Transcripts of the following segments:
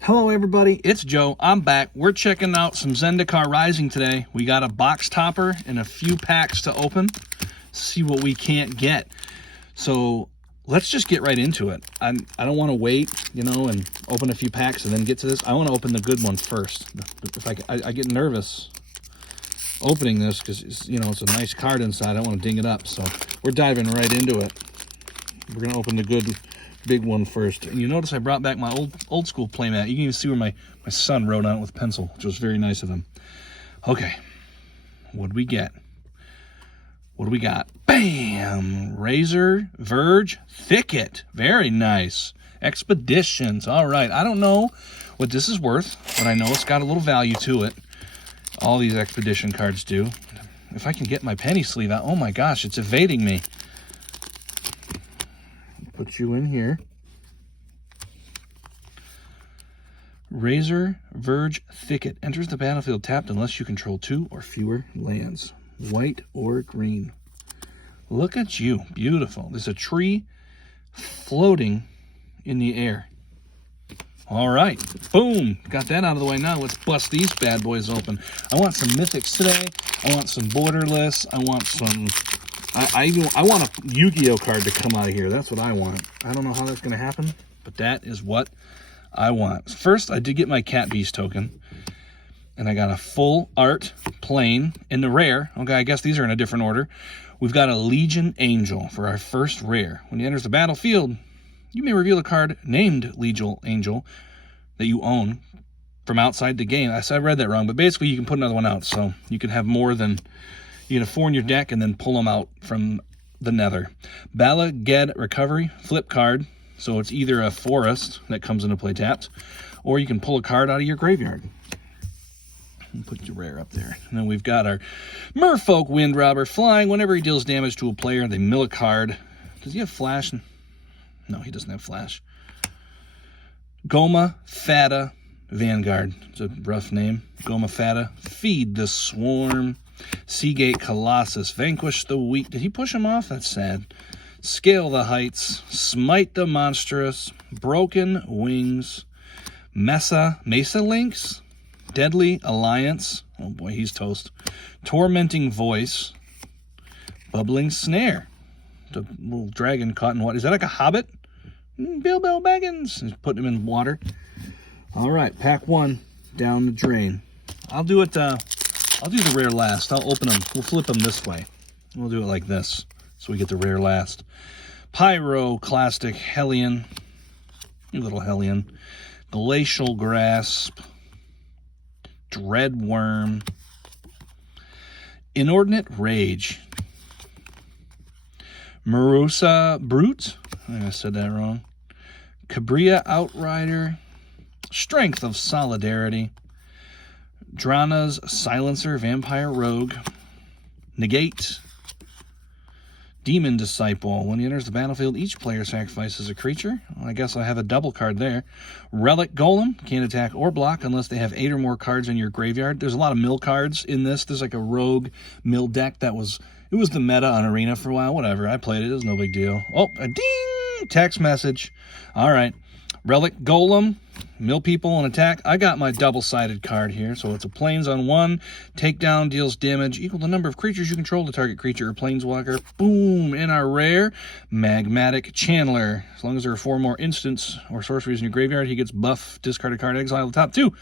Hello everybody, it's Joe. I'm back. We're checking out some Zedikar Rising today. We got a box topper and a few packs to open. See what we can't get. So let's just get right into it. I don't want to wait, and open a few packs and then get to this. I want to open the good one first. If I get nervous opening this because it's a nice card inside. I don't want to ding it up. So we're diving right into it. We're gonna open the good big one first. And you notice I brought back my old school playmat. You can even see where my son wrote on it with pencil, which was very nice of him. Okay, what do we get? What do we got? Bam! Razor Verge Thicket. Very nice. Expeditions. All right, I don't know what this is worth, but I know it's got a little value to it. All these expedition cards do. If I can get my penny sleeve out, oh my gosh, it's evading me. Put you in here. Razor Verge Thicket. Enters the battlefield tapped unless you control 2 or fewer lands. White or green. Look at you. Beautiful. There's a tree floating in the air. All right. Boom. Got that out of the way. Now let's bust these bad boys open. I want some mythics today. I want some borderless. I want some... I want a Yu-Gi-Oh card to come out of here. That's what I want. I don't know how that's going to happen, but that is what I want. First, I did get my Cat Beast token, and I got a full art plain in the rare. Okay, I guess these are in a different order. We've got a Legion Angel for our first rare. When he enters the battlefield, you may reveal a card named Legion Angel that you own from outside the game. I read that wrong, but basically you can put another one out, so you can have more than... You can have 4 in your deck and then pull them out from the nether. Bala Ged Recovery, flip card. So it's either a forest that comes into play tapped, or you can pull a card out of your graveyard. And put your rare up there. And then we've got our Merfolk Wind Robber. Flying, whenever he deals damage to a player, they mill a card. Does he have flash? No, he doesn't have flash. Goma Fata Vanguard. It's a rough name. Goma Fata. Feed the Swarm. Seagate Colossus. Vanquish the weak. Did he push him off? That's sad. Scale the Heights. Smite the Monstrous. Broken Wings. Mesa Links. Deadly Alliance. Oh boy, he's toast. Tormenting Voice. Bubbling Snare. The little dragon caught in what? Is that like a hobbit? Bilbo Baggins. He's putting him in water. All right, pack 1 down the drain. I'll do it. I'll do the rare last. I'll open them. We'll flip them this way. We'll do it like this, so we get the rare last. Pyroclastic Hellion. You little Hellion. Glacial Grasp. Dreadworm. Inordinate Rage. Marusa Brute. I think I said that wrong. Cabria Outrider. Strength of Solidarity. Drana's Silencer, Vampire Rogue. Negate. Demon Disciple. When he enters the battlefield, each player sacrifices a creature. Well, I guess I have a double card there. Relic Golem. Can't attack or block unless they have 8 or more cards in your graveyard. There's a lot of mill cards in this. There's like a rogue mill deck that was... It was the meta on Arena for a while. Whatever. I played it. It was no big deal. Oh, a ding! Text message. All right. Relic Golem. Mill people and attack. I got my double-sided card here, so it's a plains on 1. Takedown deals damage equal to the number of creatures you control. The target creature or planeswalker. Boom! In our rare, Magmatic Channeler. As long as there are 4 more instants or sorceries in your graveyard, he gets buff, discard a card, exile the top 2.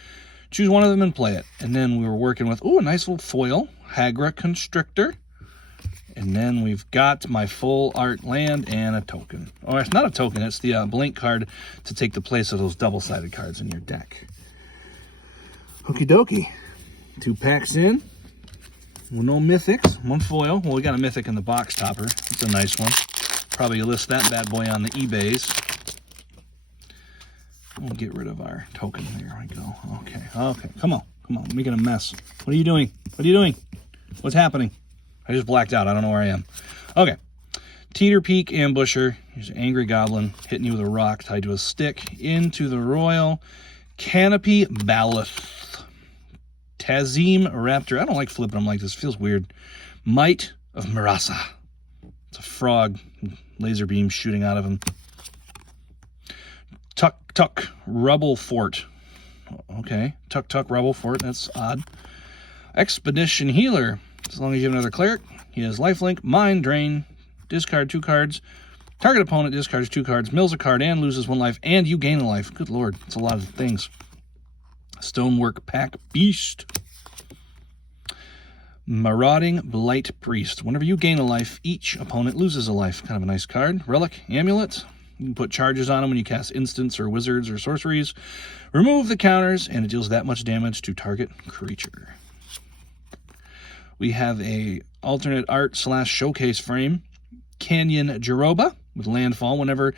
Choose one of them and play it. And then we were working with, a nice little foil. Hagra Constrictor. And then we've got my full art land and a token. Oh, it's not a token. It's the blank card to take the place of those double-sided cards in your deck. Okie dokie. 2 packs in. Well, no mythics. 1 foil. Well, we got a mythic in the box topper. It's a nice one. Probably list that bad boy on the eBays. We'll get rid of our token. There we go. Okay. Come on. I'm making a mess. What are you doing? What's happening? I just blacked out. I don't know where I am. Okay. Teeter Peak Ambusher. Here's an Angry Goblin hitting you with a rock tied to a stick. Into the Royal. Canopy Baloth. Tazim Raptor. I don't like flipping them like this. It feels weird. Might of Marasa. It's a frog. Laser beam shooting out of him. Tuck Rubble Fort. Okay. Tuk Rebel Fort. That's odd. Expedition Healer. As long as you have another cleric. He has lifelink, mind drain, discard 2 cards. Target opponent discards 2 cards, mills a card, and loses 1 life, and you gain a life. Good lord, it's a lot of things. Stonework Pack Beast. Marauding Blight Priest. Whenever you gain a life, each opponent loses a life. Kind of a nice card. Relic Amulet. You can put charges on them when you cast instants or wizards or sorceries. Remove the counters, and it deals that much damage to target creature. We have a alternate art / showcase frame. Canyon Jeroba with landfall. Whenever,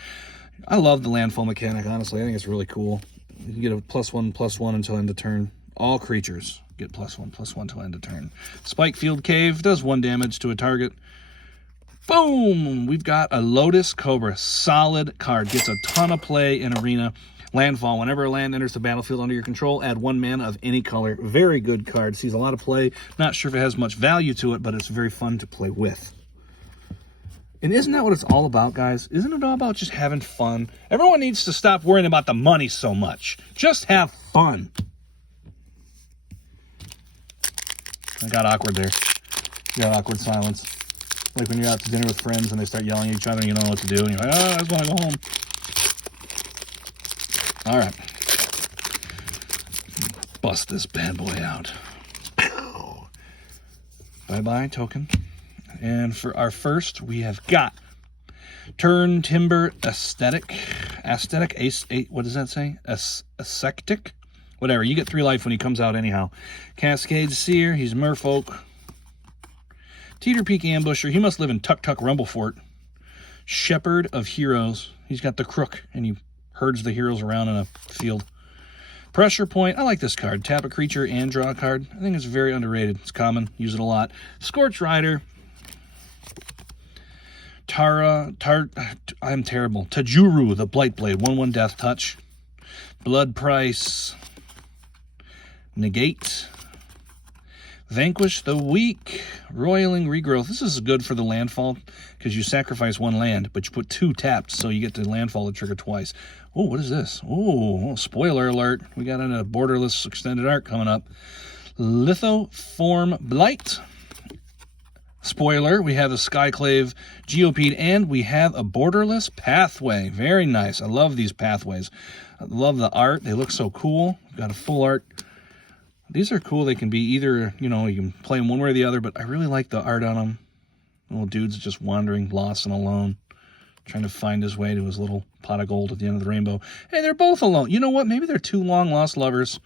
I love the landfall mechanic, honestly. I think it's really cool. You can get a +1/+1 until end of turn. All creatures get +1/+1 till end of turn. Spikefield Cave does 1 damage to a target. Boom! We've got a Lotus Cobra. Solid card. Gets a ton of play in Arena. Landfall. Whenever a land enters the battlefield under your control, add 1 mana of any color. Very good card. Sees a lot of play. Not sure if it has much value to it, but it's very fun to play with. And isn't that what it's all about, guys? Isn't it all about just having fun? Everyone needs to stop worrying about the money so much. Just have fun. I got awkward there. You got awkward silence. Like when you're out to dinner with friends and they start yelling at each other and you don't know what to do. And you're like, oh, I just want to go home. All right. Bust this bad boy out. Bye-bye, token. And for our first, we have got Turn Timber Aesthetic, what does that say? Asectic? Whatever, you get 3 life when he comes out anyhow. Cascade Seer, he's Merfolk. Teeter Peak Ambusher, he must live in Tuk Rumble Fort. Shepherd of Heroes, he's got the crook, and he herds the heroes around in a field. Pressure Point, I like this card. Tap a creature and draw a card. I think it's very underrated. It's common, use it a lot. Scorch Rider. I'm terrible. Tajuru, the Blight Blade, 1/1 Death Touch. Blood Price. Negate. Vanquish the Weak. Roiling Regrowth. This is good for the landfall because you sacrifice 1 land, but you put 2 tapped, so you get the landfall to trigger twice. Oh, what is this? Oh, spoiler alert. We got a borderless extended art coming up. Lithoform Blight. Spoiler, we have a Skyclave Geopede, and we have a borderless pathway. Very nice. I love these pathways. I love the art. They look so cool. We've got a full art. These are cool. They can be either, you can play them one way or the other, but I really like the art on them. Little dude's just wandering, lost and alone, trying to find his way to his little pot of gold at the end of the rainbow. Hey, they're both alone. You know what? Maybe they're 2 long-lost lovers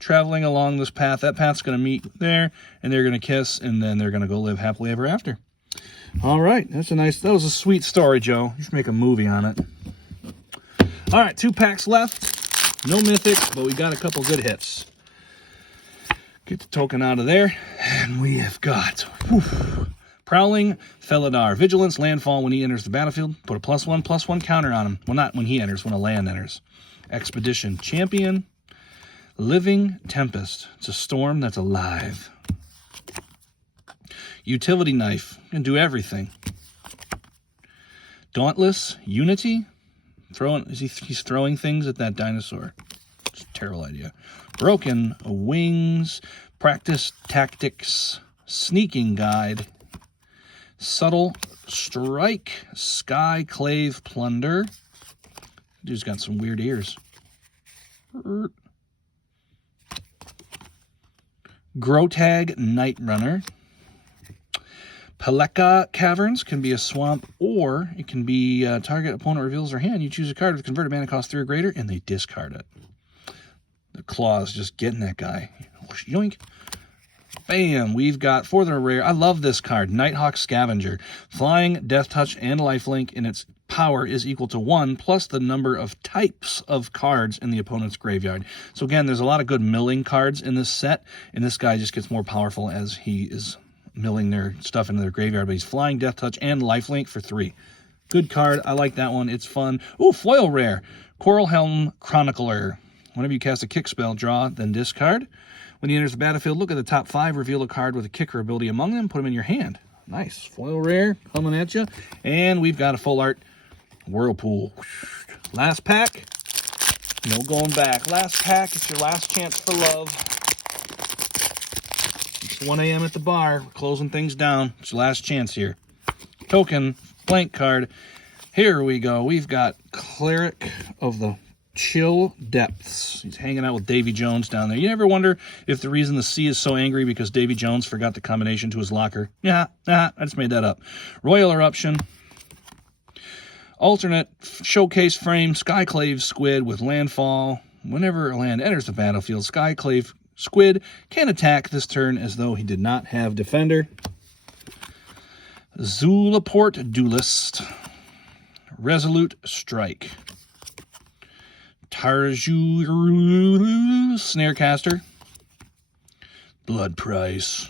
traveling along this path. That path's going to meet there, and they're going to kiss, and then they're going to go live happily ever after. All right. That was a sweet story, Joe. You should make a movie on it. All right, 2 packs left. No mythics, but we got a couple good hits. Get the token out of there, and we have got Prowling Felidar. Vigilance, landfall when he enters the battlefield. Put a +1/+1 counter on him. Well, not when he enters, when a land enters. Expedition Champion. Living Tempest. It's a storm that's alive. Utility Knife. Can do everything. Dauntless Unity. He's throwing things at that dinosaur. It's a terrible idea. Broken Wings. Practice Tactics. Sneaking Guide. Subtle Strike. Skyclave Plunder. Dude's got some weird ears. Grotag Night Runner. Peleka Caverns can be a swamp, or it can be target opponent reveals their hand. You choose a card with converted mana cost 3 or greater, and they discard it. The claws just getting that guy. Yoink. Bam. We've got, for the rare, I love this card, Nighthawk Scavenger. Flying, Death Touch, and Lifelink, and its power is equal to 1 plus the number of types of cards in the opponent's graveyard. So again, there's a lot of good milling cards in this set, and this guy just gets more powerful as he is milling their stuff into their graveyard. But he's flying, Death Touch, and Lifelink for 3. Good card. I like that one. It's fun. Ooh, foil rare. Coral Helm Chronicler. Whenever you cast a kick spell, draw, then discard. When he enters the battlefield, look at the top 5, reveal a card with a kicker ability among them, put them in your hand. Nice. Foil rare coming at you. And we've got a full art Whirlpool. Last pack. No going back. Last pack. It's your last chance for love. It's 1 a.m. at the bar. We're closing things down. It's your last chance here. Token, blank card. Here we go. We've got Cleric of the Chill Depths. He's hanging out with Davy Jones down there. You ever wonder if the reason the sea is so angry because Davy Jones forgot the combination to his locker? Yeah, I just made that up. Royal Eruption. Alternate showcase frame Skyclave Squid with landfall. Whenever a land enters the battlefield, Skyclave Squid can attack this turn as though he did not have defender. Zulaport Duelist. Resolute Strike. Tarju Snarecaster. Blood Price.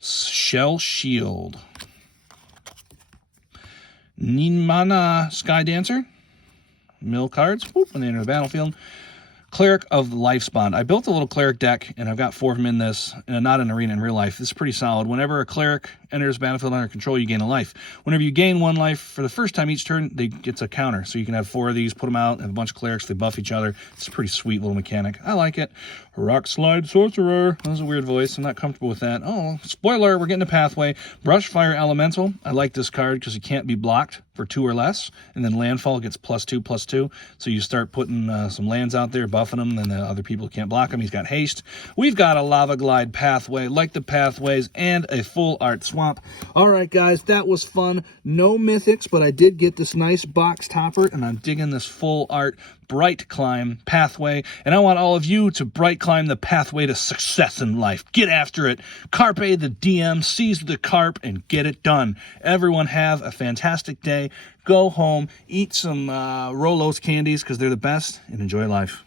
Shell Shield. Ninmana Sky Dancer. Mill cards. Whoop, when they enter the battlefield. Cleric of the Life's Bond. I built a little cleric deck, and I've got 4 of them in this, and not in arena in real life. This is pretty solid. Whenever a cleric enters the battlefield under control, you gain a life. Whenever you gain 1 life for the first time each turn, it's a counter. So you can have 4 of these, put them out, have a bunch of clerics, they buff each other. It's a pretty sweet little mechanic. I like it. Rock Slide Sorcerer. That was a weird voice. I'm not comfortable with that. Oh, spoiler, we're getting a pathway. Brushfire Elemental. I like this card because it can't be blocked for 2 or less. And then landfall gets +2/+2. So you start putting some lands out there, buffing them, and the other people can't block them. He's got haste. We've got a Lava Glide pathway, like the pathways, and a full art swamp. All right, guys, that was fun. No mythics, but I did get this nice box topper, and I'm digging this full art Bright Climb pathway, and I want all of you to bright climb the pathway to success in life. Get after it. Carpe the DM, seize the carp, and get it done. Everyone have a fantastic day. Go home, eat some Rolos candies because they're the best, and enjoy life.